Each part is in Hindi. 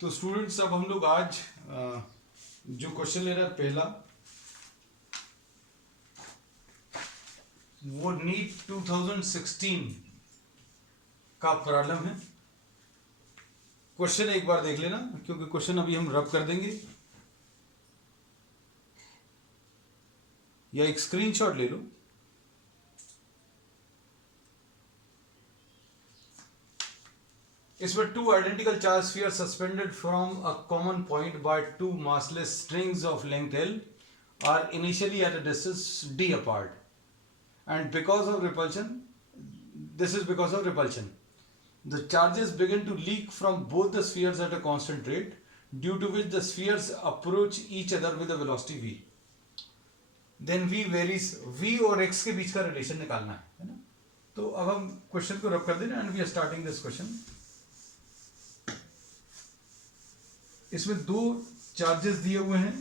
तो स्टूडेंट्स अब हम लोग आज जो क्वेश्चन ले रहे हैं पहला, वो नीट 2016 का प्रॉब्लम है। क्वेश्चन एक बार देख लेना, क्योंकि क्वेश्चन अभी हम रब कर देंगे, या एक स्क्रीनशॉट ले लो। इसमें two identical charged spheres suspended from a common point by two massless strings of length L are initially at a distance d apart, and because of repulsion, this is because of repulsion, the charges begin to leak from both the spheres at a constant rate, due to which the spheres approach each other with a velocity v. Then v varies, v और x के बीच का रिलेशन निकालना है ना। तो अब हम क्वेश्चन को रब कर देना, and we are starting this question. इसमें दो चार्जेस दिए हुए हैं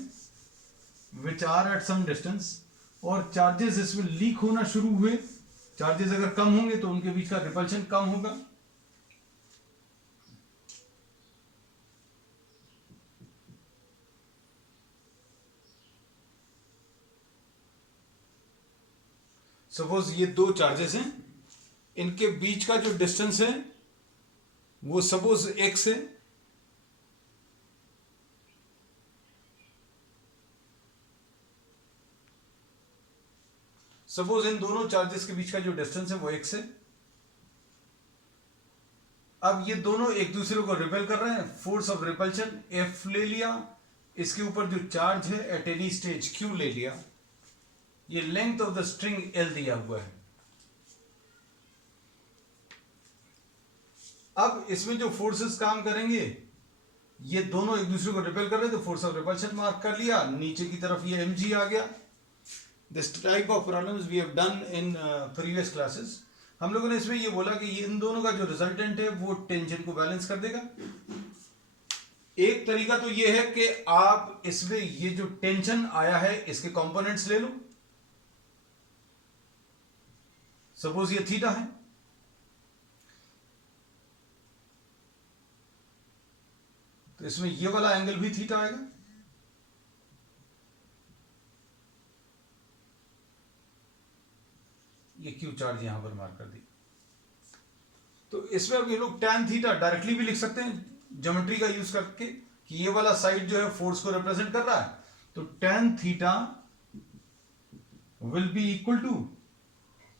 which are at some distance, और चार्जेस इसमें लीक होना शुरू हुए। चार्जेस अगर कम होंगे तो उनके बीच का रिपल्शन कम होगा। सपोज ये दो चार्जेस हैं, इनके बीच का जो डिस्टेंस है वो सपोज x है, सपोज इन दोनों चार्जेस के बीच का जो डिस्टेंस है वो x है। अब ये दोनों एक दूसरे को रिपेल कर रहे हैं, फोर्स ऑफ रिपल्शन F ले लिया, इसके ऊपर जो चार्ज है एट एनी स्टेज Q ले लिया, ये length of the string L दिया हुआ है। अब इसमें जो फोर्सेस काम करेंगे, ये दोनों एक दूसरे को रिपेल कर रहे हैं, तो फोर्स ऑफ रिपल्शन मार्क कर लिया, नीचे की तरफ ये mg आ गया। This type of problems we have done in previous classes. हम लोगों ने इसमें ये बोला कि इन दोनों का जो रिजल्टेंट है वो टेंशन को बैलेंस कर देगा। एक तरीका तो ये है कि आप इसमें ये जो टेंशन आया है इसके कंपोनेंट्स ले लो। सपोज ये थीटा है, तो इसमें ये वाला एंगल भी थीटा आएगा। ये क्यू चार्ज यहां पर मार्क कर दी। तो इसमें अब ये लोग tan थीटा डायरेक्टली भी लिख सकते हैं ज्योमेट्री का यूज करके, कि ये वाला साइड जो है फोर्स को रिप्रेजेंट कर रहा है, तो tan theta will be equal to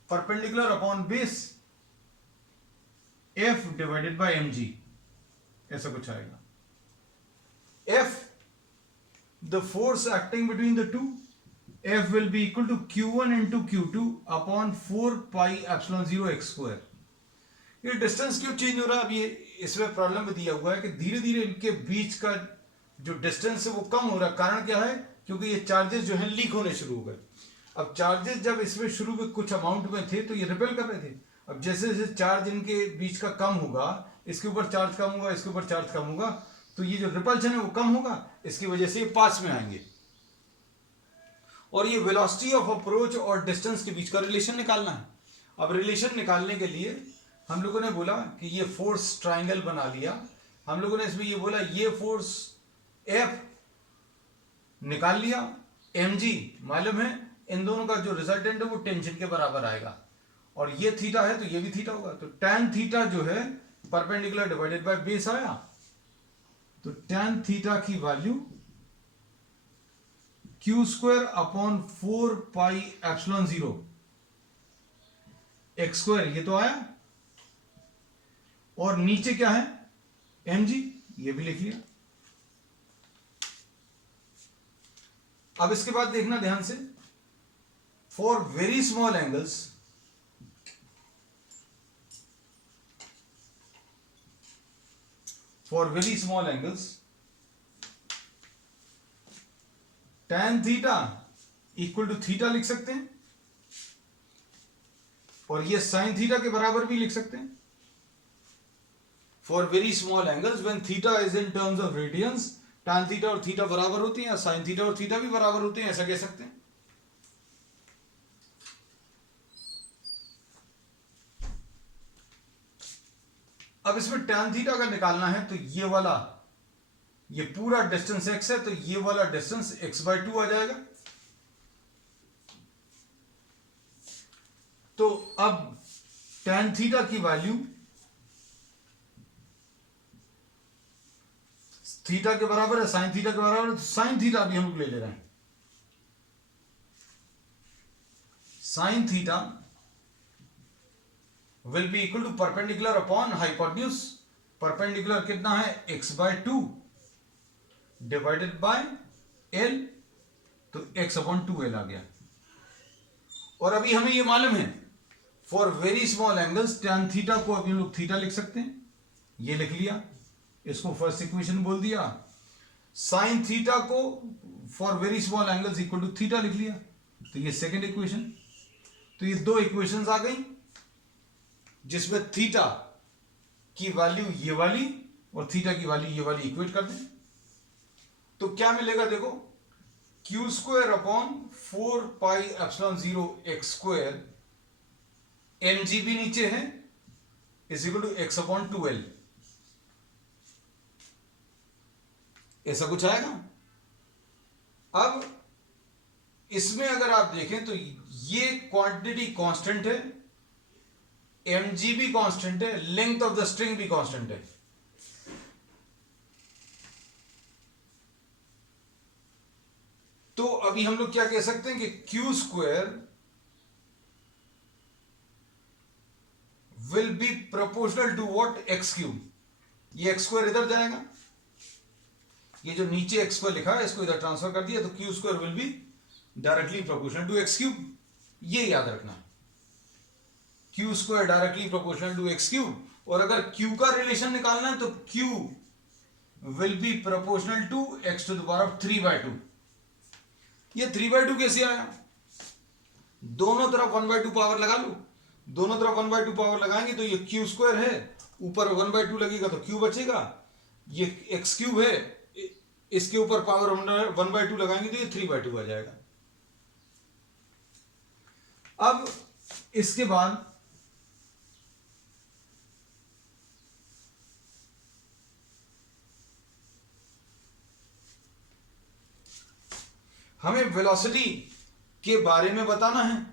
perpendicular upon base F divided by mg, ऐसा कुछ आएगा। F, the force acting between the two, F will be equal to Q1 into Q2 upon 4 pi epsilon 0 x square। ये डिस्टेंस क्यों चेंज हो रहा है? अब ये इसमें प्रॉब्लम में दिया हुआ है कि धीरे धीरे इनके बीच का जो डिस्टेंस है वो कम हो रहा है। कारण क्या है? क्योंकि ये चार्जेस जो है लीक होने शुरू हो गए। अब चार्जेस जब इसमें शुरू में कुछ अमाउंट में थे तो ये रिपेल कर रहे थे। अब जैसे जैसे चार्ज इनके बीच का कम होगा, इसके ऊपर चार्ज कम होगा, इसके ऊपर चार्ज कम होगा, तो ये जो रिपल्शन है वो कम होगा, इसकी वजह से ये पास में आएंगे। और ये वेलोसिटी ऑफ अप्रोच और डिस्टेंस के बीच का रिलेशन निकालना है। अब रिलेशन निकालने के लिए हम लोगों ने बोला कि ये फोर्स ट्राइंगल बना लिया। हम लोगों ने इसमें ये बोला ये फोर्स F निकाल लिया, mg मालूम है, इन दोनों का जो रिजल्टेंट है वो टेंशन के बराबर आएगा, और ये थीटा है तो ये भी थीटा होगा। तो tan थीटा जो है परपेंडिकुलर डिवाइडेड बाय बेस आया, तो tan थीटा की value Q square upon 4 pi epsilon 0 x square, ये तो आया, और नीचे क्या है mg, ये भी लिख लिया। अब इसके बाद देखना ध्यान से, for very small angles, for very small angles tan theta equal to theta लिख सकते हैं, और ये sin थीटा के बराबर भी लिख सकते हैं। For very small angles when theta is in terms of radians, tan theta और थीटा बराबर होते हैं, या sin थीटा और थीटा भी बराबर होते हैं, ऐसा कह सकते हैं। अब इसमें tan थीटा का निकालना है, तो ये वाला ये पूरा डिस्टेंस x है, तो ये वाला डिस्टेंस x/2 आ जाएगा। तो अब tan थीटा की वैल्यू थीटा के बराबर है, साइन थीटा के बराबर है, तो साइन थीटा भी हम लोग ले रहे हैं। Sine theta will be equal to perpendicular upon hypotenuse. Perpendicular कितना है, x/2 डिवाइडेड बाय l, तो x/2l आ गया। और अभी हमें ये मालूम है for very small angles tan theta को अभी हम लोग थीटा लिख सकते हैं, ये लिख लिया, इसको फर्स्ट इक्वेशन बोल दिया। साइन थीटा को for very small angles equal to theta लिख लिया, तो ये सेकेंड इक्वेशन। तो ये दो इक्वेशंस आ गई जिसमें थीटा की वैल्यू ये वाली और थीटा की वैल्यू ये वाली इक्वेट कर दें, तो क्या मिलेगा देखो, q²/4πε0x², mg भी नीचे है, इज इक्वल टू x/2l, ऐसा कुछ आएगा। अब इसमें अगर आप देखें तो ये क्वांटिटी कांस्टेंट है, mg भी कांस्टेंट है, लेंथ ऑफ द स्ट्रिंग भी कांस्टेंट है। तो अभी हम लोग क्या कह सकते हैं कि q² will be proportional to what, x³। ये x² इधर जाएगा, ये जो नीचे x² लिखा है इसको इधर ट्रांसफर कर दिया, तो q² will be directly proportional to x³। ये याद रखना, q² directly proportional to x³। और अगर q का रिलेशन निकालना है तो q will be proportional to x⁵²। ये 3/2 कैसे आया, दोनों तरफ 1/2 पावर लगा लो, दोनों तरफ 1/2 पावर लगाएंगे तो ये q² है, ऊपर 1/2 लगेगा तो q बचेगा, ये x³ है, इसके ऊपर पावर 1/2 लगाएंगे तो ये 3/2 आ जाएगा। अब इसके बाद हमें वेलोसिटी के बारे में बताना है।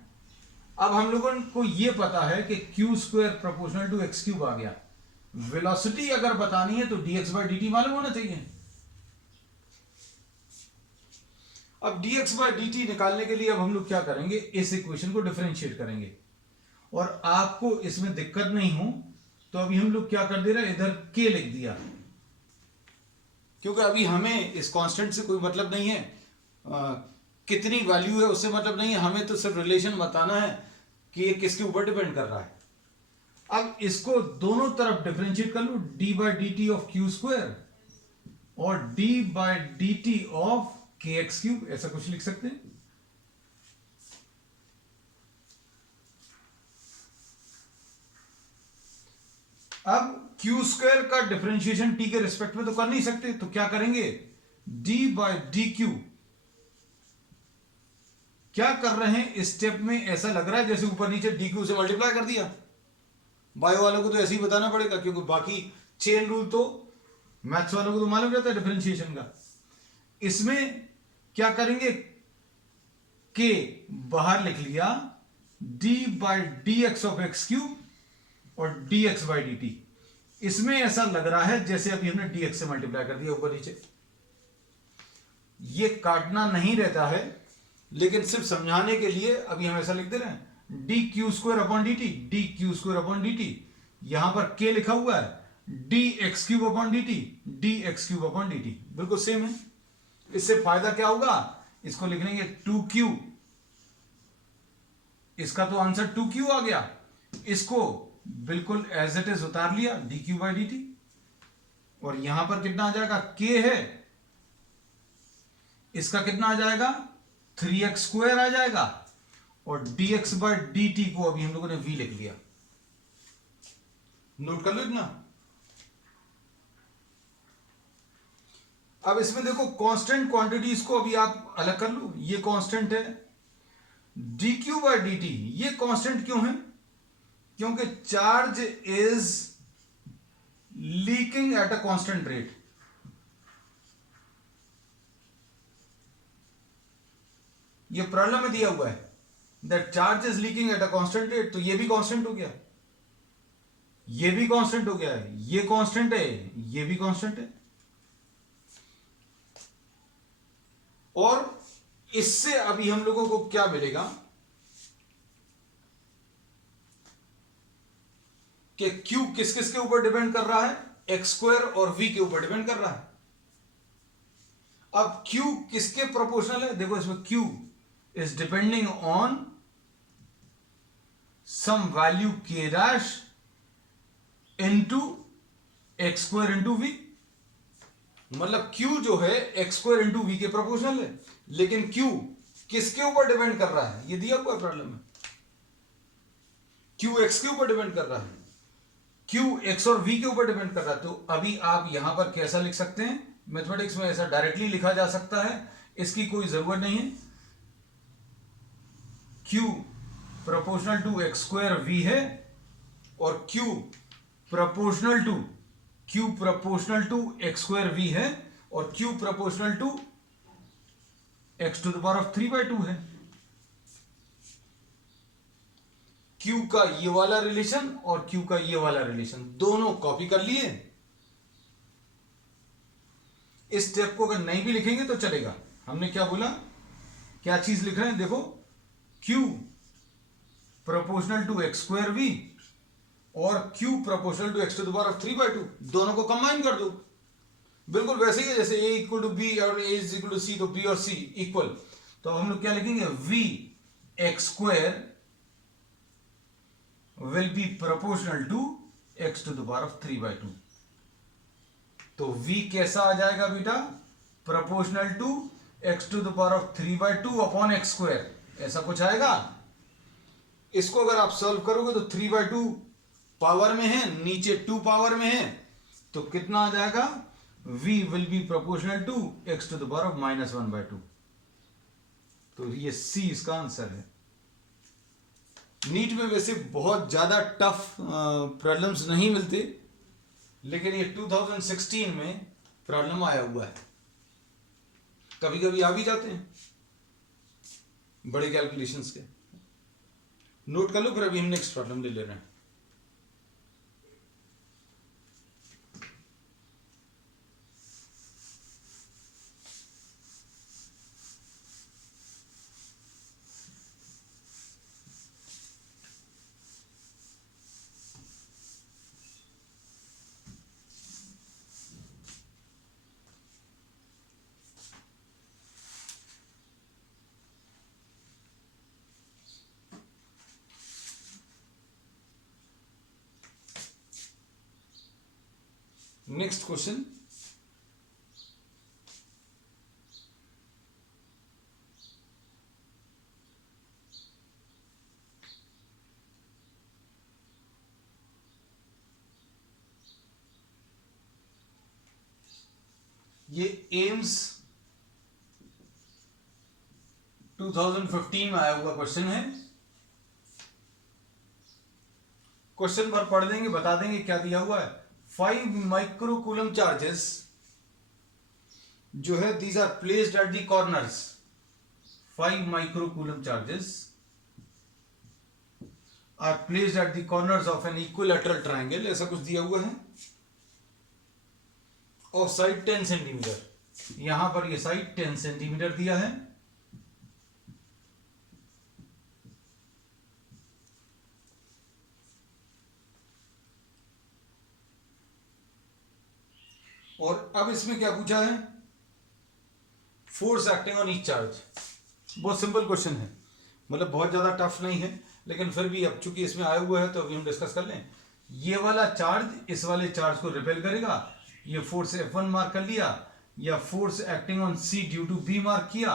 अब हम लोगों को यह पता है कि q² प्रोपोर्शनल टू x³ आ गया। वेलोसिटी अगर बतानी है तो dx/dt मालूम होना चाहिए। अब dx/dt निकालने के लिए अब हम लोग क्या करेंगे, इस इक्वेशन को डिफरेंशिएट करेंगे। और आपको इसमें दिक्कत नहीं हो तो अभी हम लोग क्या कर दे रहे हैं, इधर k लिख दिया, क्योंकि अभी हमें इस कांस्टेंट से कोई मतलब नहीं है, कितनी वैल्यू है उससे मतलब नहीं है, हमें तो सिर्फ रिलेशन बताना है कि ये किसके ऊपर डिपेंड कर रहा है। अब इसको दोनों तरफ डिफरेंशिएट कर लो, d/dt ऑफ q² और d/dt ऑफ kx³, ऐसा कुछ लिख सकते हैं। अब q² का डिफरेंशिएशन t के रिस्पेक्ट में तो कर नहीं सकते, तो क्या करेंगे, d/dq। क्या कर रहे हैं इस स्टेप में, ऐसा लग रहा है जैसे ऊपर नीचे dq से मल्टीप्लाई कर दिया। बायो वालों को तो ऐसे ही बताना पड़ेगा, क्योंकि बाकी चेन रूल तो मैथ्स वालों को तो मालूम रहता है डिफरेंशिएशन का। इसमें क्या करेंगे, k बाहर लिख लिया, d/dx ऑफ x³ और dx/dt। इसमें ऐसा लग रहा है जैसे अभी हमने dx से मल्टीप्लाई कर दिया ऊपर नीचे। ये काटना नहीं रहता है, लेकिन सिर्फ समझाने के लिए अभी हम ऐसा लिख दे रहे हैं, dq²/dt, dq²/dt। यहां पर k लिखा हुआ है, dx³/dt, dx³/dt, बिल्कुल सेम है। इससे फायदा क्या होगा, इसको लिख लेंगे 2q, इसका तो आंसर 2q आ गया, इसको बिल्कुल एज इट इज उतार लिया, dq/dt। और यहां पर कितना आ जाएगा, k है, इसका कितना आ जाएगा, 3x² आ जाएगा, और dx/dt को अभी हम लोगों ने v लिख लिया। नोट कर लो इतना। अब इसमें देखो कांस्टेंट क्वांटिटीज को अभी आप अलग कर लो, ये कांस्टेंट है, dq/dt ये कांस्टेंट क्यों है, क्योंकि charge is leaking at a constant rate. ये प्रॉब्लम में दिया हुआ है that charge is leaking at a constant rate, तो ये भी कांस्टेंट हो गया, ये भी कांस्टेंट हो गया है, ये कांस्टेंट है, ये भी कांस्टेंट है। और इससे अभी हम लोगों को क्या मिलेगा कि Q किस किस के ऊपर डिपेंड कर रहा है, एक्स स्क्वायर और V के ऊपर डिपेंड कर रहा है। अब Q किसके प्रोपोर्शनल है, देखो इसमें Q is depending on some value K dash into x square into V, मतलब Q जो है एक्स स्क्वायर इंटू V के प्रोपोर्शनल है, लेकिन Q किसके ऊपर डिपेंड कर रहा है, ये दिया हुआ है प्रॉब्लम में, Q x के ऊपर डिपेंड कर रहा है, Q x और V के ऊपर डिपेंड कर रहा है। तो अभी आप यहां पर कैसा लिख सकते हैं, मैथमेटिक्स में ऐसा डायरेक्टली लिखा जा सकता है, इसकी कोई जरूरत नहीं है। Q proportional to x square V है और Q proportional to x square V है और Q proportional to x to the power of 3/2 है। Q का ये वाला रिलेशन और Q का ये वाला रिलेशन दोनों कॉपी कर लिए। इस स्टेप को अगर नहीं भी लिखेंगे तो चलेगा। हमने क्या बोला, क्या चीज लिख रहे हैं, देखो Q proportional to x square V और Q proportional to x to the power of 3/2, दोनों को कंबाइन कर दो, बिल्कुल वैसे ही जैसे A इक्वल टू B और A is equal to C, तो B और C इक्वल, तो हम लोग क्या लिखेंगे, V x square will be proportional to x to the power of 3/2। तो v कैसा आ जाएगा बेटा, proportional to x to the power of 3/2 upon x square, ऐसा कुछ आएगा। इसको अगर आप सॉल्व करोगे तो 3/2 पावर में है, नीचे 2 पावर में है, तो कितना आ जाएगा, v will be proportional to x to the power of -1/2। तो ये c इसका आंसर है। नीट में वैसे बहुत ज्यादा टफ प्रॉब्लम्स नहीं मिलते, लेकिन ये 2016 में प्रॉब्लम आया हुआ है, कभी कभी आ भी जाते हैं बड़े कैलकुलेशंस के। नोट कर लो, फिर अभी हम नेक्स्ट प्रॉब्लम ले ले रहे हैं। नेक्स्ट क्वेश्चन, ये एम्स 2015 में आया हुआ क्वेश्चन है। क्वेश्चन पर पढ़ देंगे, बता देंगे क्या दिया हुआ है। 5 माइक्रोकूलम चार्जेस जो है, these are placed at the corners. 5 microcoulomb charges are placed at the corners of an equilateral triangle, ऐसा कुछ दिया हुआ है। और साइड 10 सेंटीमीटर, यहां पर ये साइड 10 सेंटीमीटर दिया है। और अब इसमें क्या पूछा है, force acting on each charge. बहुत सिंपल क्वेश्चन है, मतलब बहुत ज्यादा टफ नहीं है, लेकिन फिर भी अब चूंकि इसमें आया हुआ है तो अभी हम डिस्कस कर लें। ये वाला चार्ज इस वाले चार्ज को रिपेल करेगा, ये फोर्स F1 मार्क कर लिया, या force acting on C due to B mark किया।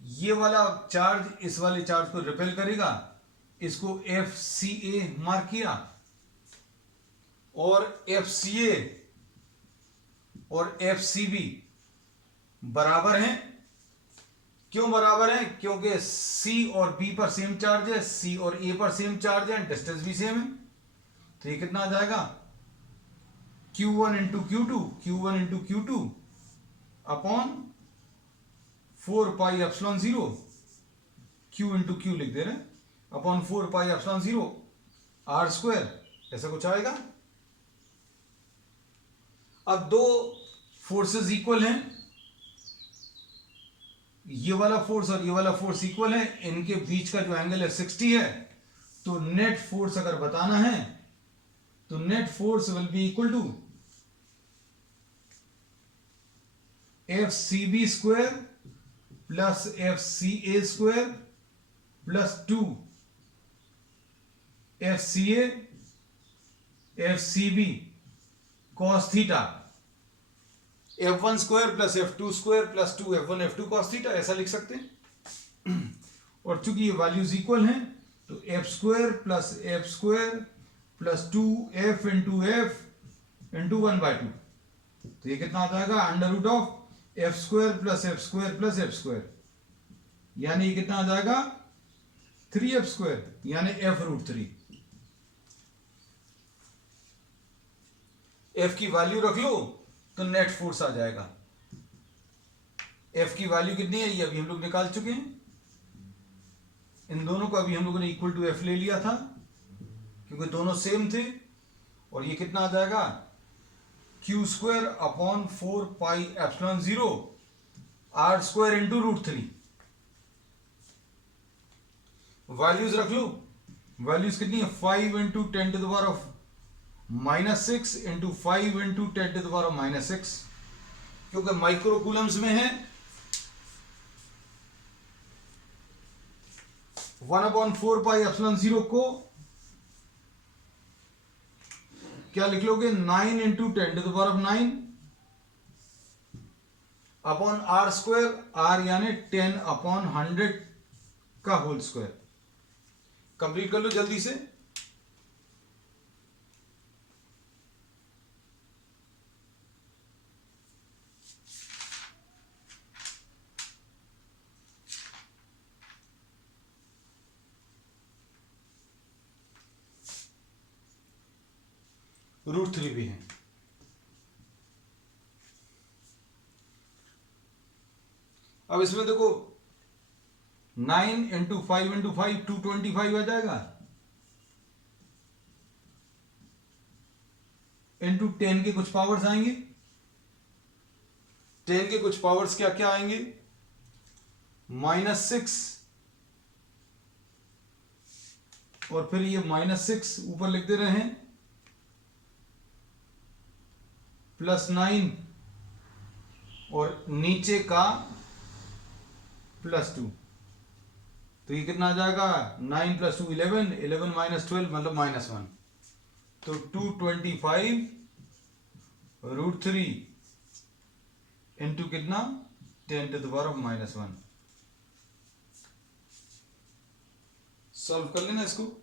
ये वाला चार्ज इस वाले चार्ज को रिपेल करेगा, इसको FCA मार्क किया। और FCA और FCB बराबर हैं। क्यों बराबर हैं, क्योंकि C और B पर सेम चार्ज है, C और A पर सेम चार्ज है, डिस्टेंस भी सेम है। तो ये कितना आ जाएगा, Q1 into Q2 upon 4 pi epsilon 0 Q into Q लिख दे रहे हैं, upon 4 pi epsilon 0 R square, ऐसा कुछ आएगा। अब दो फोर्सेस इक्वल हैं, ये वाला फोर्स और ये वाला फोर्स इक्वल है, इनके बीच का जो एंगल है 60 है। तो नेट फोर्स अगर बताना है तो net force will be equal to F C B square plus F C A square plus 2 F C F C B cos theta, F1 square plus F2 square plus 2 F1 F2 cos theta, ऐसा लिख सकते हैं। और चूंकि ये वैल्यूज इक्वल हैं तो F square plus 2F into F into 1/2, तो ये कितना आ जाएगा, under root of F square plus F square, यानी ये कितना आ जाएगा 3F स्क्वायर, यानी F√3। F की वैल्यू रख लो तो नेट फोर्स आ जाएगा। F की वैल्यू कितनी है, ये अभी हम लोग निकाल चुके हैं। इन दोनों को अभी हम लोगों ने इक्वल टू F ले लिया था क्योंकि दोनों सेम थे। और ये कितना आ जाएगा, Q square upon 4 pi epsilon 0 R square into √3। Values रख लो, वैल्यूज कितनी है, 5 into 10 to the power of -6 into 5 into 10 to the power of -6, क्योंकि माइक्रो कूलम्स में है। 1/4 पाई एप्सिलॉन 0 को क्या लिख लोगे, 9 into 10 to the power of 9 upon R square, R यानी 10 अपॉन 100 का होल स्क्वायर। कंप्लीट कर लो जल्दी से। √3 भी है। अब इसमें देखो 9 इंटू 5 इंटू 5 225 आ जाएगा, इंटू 10 के कुछ पावर्स आएंगे, 10 के कुछ पावर्स क्या क्या आएंगे, -6 और फिर ये -6 ऊपर लिख दे रहे हैं, +9 और नीचे का +2, तो ये कितना आ जाएगा, 9 + 2 11, 11 - 12 मतलब -1, तो 225 √3 इंटू कितना 10 to the power of -1। Solve कर लेना इसको।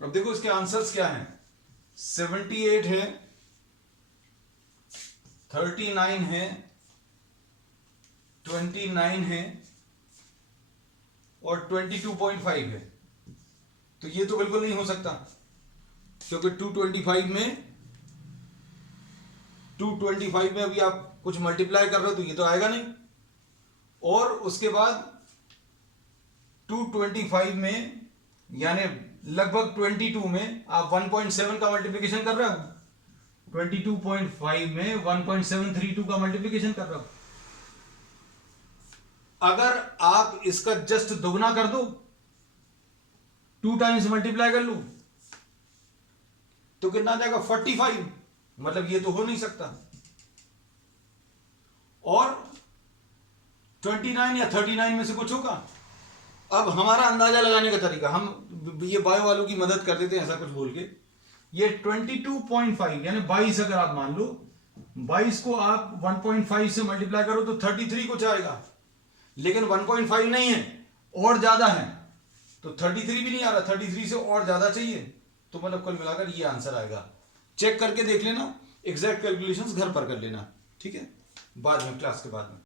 अब देखो इसके आंसर्स क्या हैं, 78 है, 39 है, 29 है और 22.5 है। तो ये तो बिल्कुल नहीं हो सकता क्योंकि 225 में अभी आप कुछ मल्टीप्लाई कर रहे हो तो ये तो आएगा नहीं। और उसके बाद 225 में यानी लगभग 22 में आप 1.7 का मल्टीप्लिकेशन कर रहे हो, 22.5 में 1.732 का मल्टीप्लिकेशन कर रहे हो। अगर आप इसका जस्ट दोगुना कर दो, 2 टाइम्स मल्टीप्लाई कर लो तो कितना आ जाएगा 45, मतलब ये तो हो नहीं सकता। और 29 या 39 में से कुछ होगा। अब हमारा अंदाजा लगाने का तरीका, हम ये बायो वालों की मदद कर देते हैं ऐसा कुछ बोल के, ये 22.5 यानी 22 अगर आप मान लो, 22 को आप 1.5 से मल्टीप्लाई करो तो 33 कुछ आएगा, लेकिन 1.5 नहीं है और ज्यादा है, तो 33 भी नहीं आ रहा, 33 से और ज्यादा चाहिए, तो मतलब कुल मिलाकर ये आंसर आएगा। चेक करके देख लेना, एग्जैक्ट कैलकुलेशंस घर पर कर लेना, ठीक है, बाद में क्लास के बाद में।